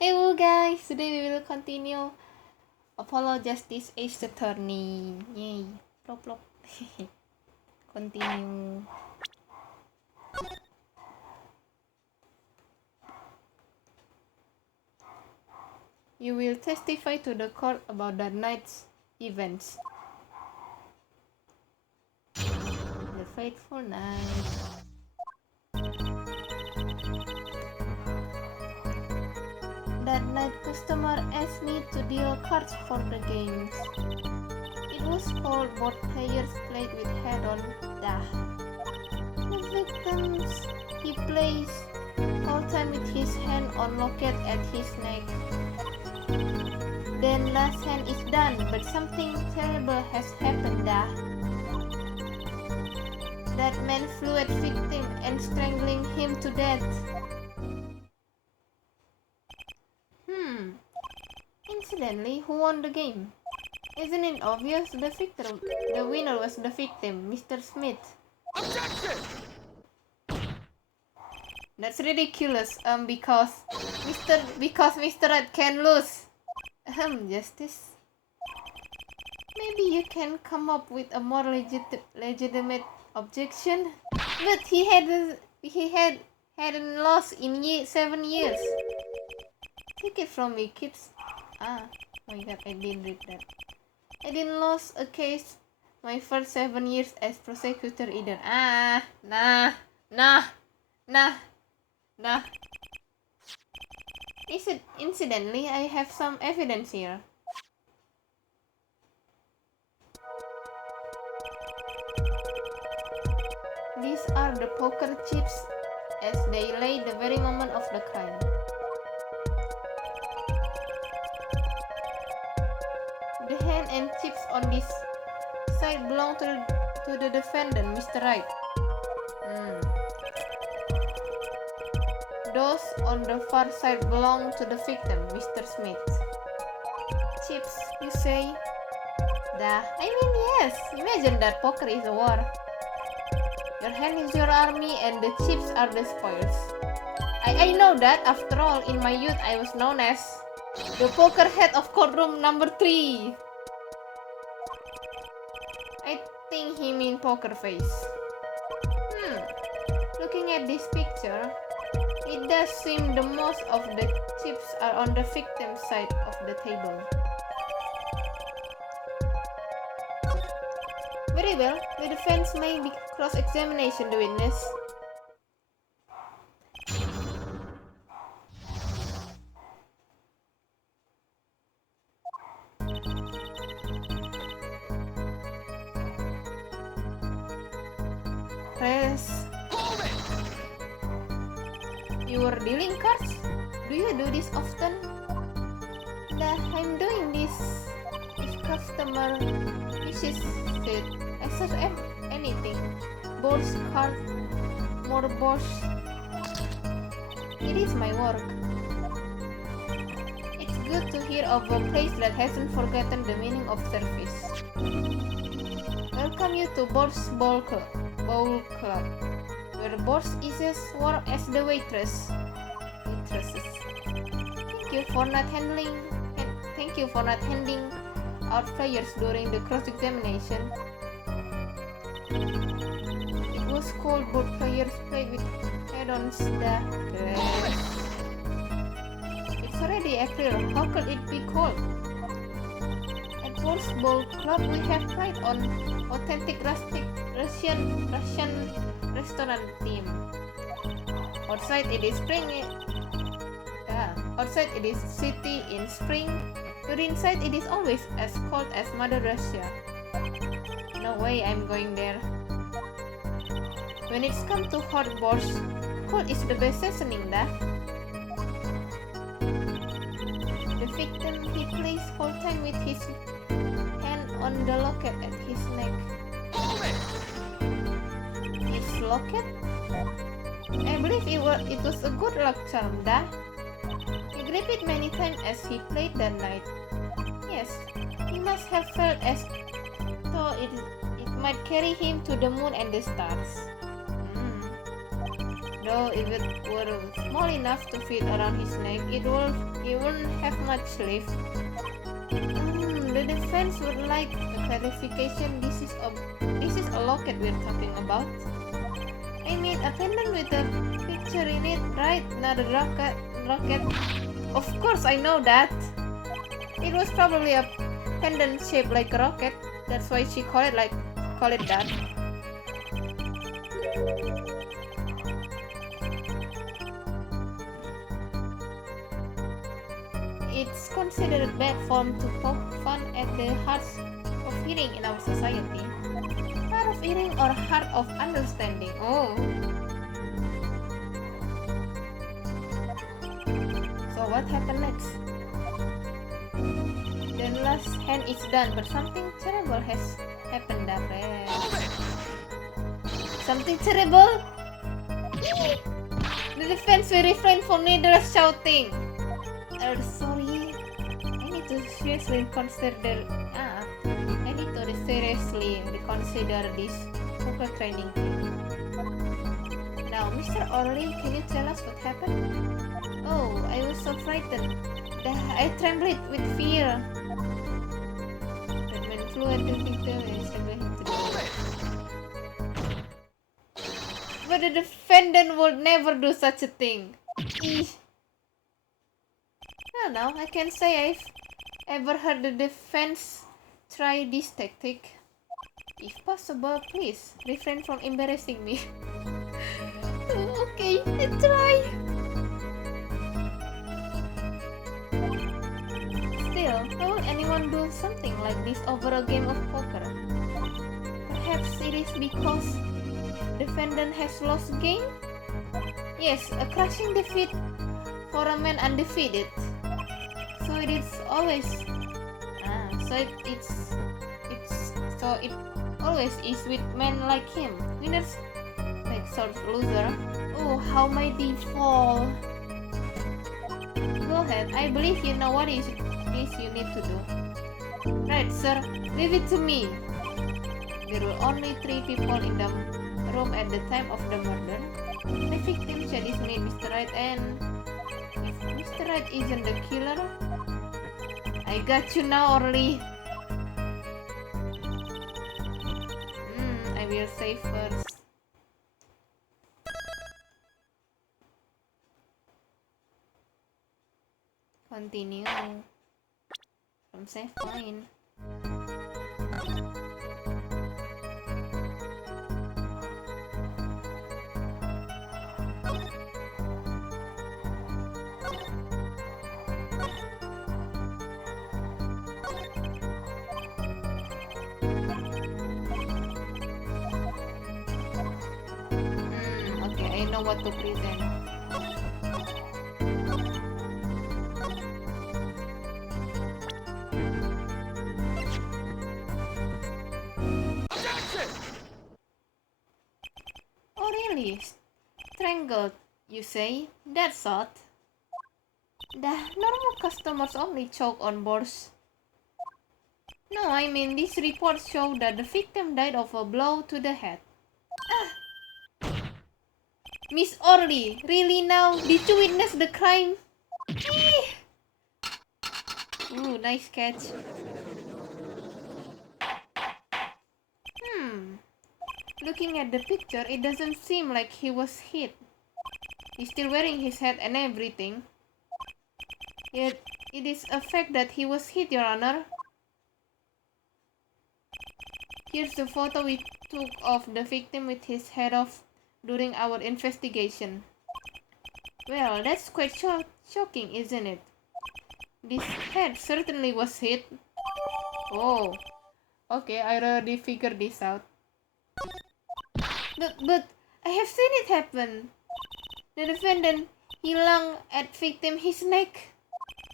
Hello guys, today we will continue Apollo Justice Ace Attorney. Yay. Plop plop. Continue. You will testify to the court about that night's events. The fateful night. That night, customer asked me to deal cards for the games. It was called both players played with head-on dah. The victims he plays all time with his hand on locket at his neck. Then last hand is done, but something terrible has happened dah. That man flew at victim and strangling him to death. Incidentally, who won the game? Isn't it obvious the winner was the victim, Mr. Smith? Objection! That's ridiculous, because Mr. Red can lose. Justice. Maybe you can come up with a more legitimate objection. But he hadn't lost in 7 years. Take it from me, kids. Oh my god, I didn't read that. I didn't lose a case my first 7 years as prosecutor either. Nah. Incidentally, I have some evidence here. These are the poker chips as they lay the very moment of the crime. The hand and chips on this side belong to the defendant, Mr. Wright. Those on the far side belong to the victim, Mr. Smith. Chips, you say? Yes. Imagine that poker is a war. Your hand is your army and the chips are the spoils. I know that. After all, in my youth I was known as the poker head of courtroom number 3. I think he mean poker face. Looking at this picture, it does seem the most of the chips are on the victim's side of the table. Very well, the defense may be cross-examination the witness. Press. You were dealing cards? Do you do this often? I'm doing this. If customer wishes it, I serve anything. Boards, cards, more boards. It is my work. It's good to hear of a place that hasn't forgotten the meaning of service. Welcome you to Boards Bowl Club, where Boards is as warm as the waitresses. Thank you for not handing out flyers during the cross-examination. It was called both players played with head-ons the glass. It's already April. How could it be cold? At Wolf's Bowl Club, we have pride on authentic rustic Russian restaurant theme. Outside it is Outside it is city in spring, but inside it is always as cold as Mother Russia. No way I'm going there. When it's come to hot boards, cold is the best seasoning dah. The victim, he plays whole time with his hand on the locket at his neck. His locket? I believe it was a good luck charm dah. He gripped it many times as he played that night. Yes, he must have felt as though it might carry him to the moon and the stars. Though if it were small enough to fit around his neck, he wouldn't have much left. The defense would like a clarification. This is a locket we're talking about. I mean, a pendant with a picture in it, right? Not a rocket. Of course, I know that. It was probably a pendant shaped like a rocket. That's why she call it that. It's considered bad form to poke fun at the hearts of hearing in our society. Heart of hearing or heart of understanding? Oh. So what happened next? The last hand is done, but something terrible has happened there. Something terrible? The defense will refrain from neither shouting. Sorry. I need to seriously reconsider this poker training. Now, Mr. Orly, can you tell us what happened? Oh, I was so frightened that I trembled with fear. The man flew at the victim and stabbed him to death. But the defendant would never do such a thing. Eesh. Now I can say I've ever heard the defense try this tactic. If possible, please refrain from embarrassing me. Okay, I try. Still, how will anyone do something like this over a game of poker? Perhaps it is because the defendant has lost game? Yes, a crushing defeat for a man undefeated. So it always is with men like him. Winners make sort of loser. Oh, how mighty fall. Go ahead, I believe you know what it is you need to do. Right, sir, leave it to me. There were only 3 people in the room at the time of the murder. The victim said his name Mr. Wright, and if Mr. Wright isn't the killer, I got you now, Orly. I will save first. Continue. From save point. I know what to present. Oh really? Strangled, you say? That's odd. The normal customers only choke on boards. No, I mean these reports show that the victim died of a blow to the head. Miss Orly, really now? Did you witness the crime? Ooh, nice catch. Looking at the picture, it doesn't seem like he was hit. He's still wearing his hat and everything. Yet, it is a fact that he was hit, Your Honor. Here's the photo we took of the victim with his head off during our investigation. Well, that's quite shocking, isn't it? This head certainly was hit. Oh, okay, I already figured this out. But I have seen it happen. The defendant, he lunged at victim his neck.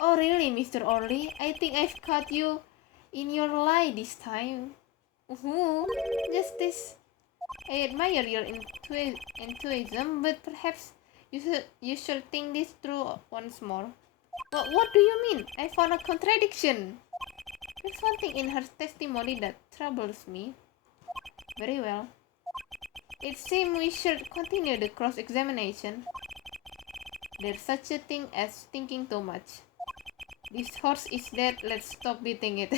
Oh really, Mr. Orly? I think I've caught you in your lie this time. Justice. I admire your intuition, but perhaps you should think this through once more. What do you mean? I found a contradiction. There's one thing in her testimony that troubles me. Very well. It seems we should continue the cross-examination. There's such a thing as thinking too much. This horse is dead, let's stop beating it.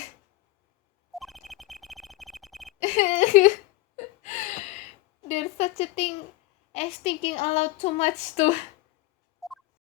There's such a thing as thinking aloud too much too.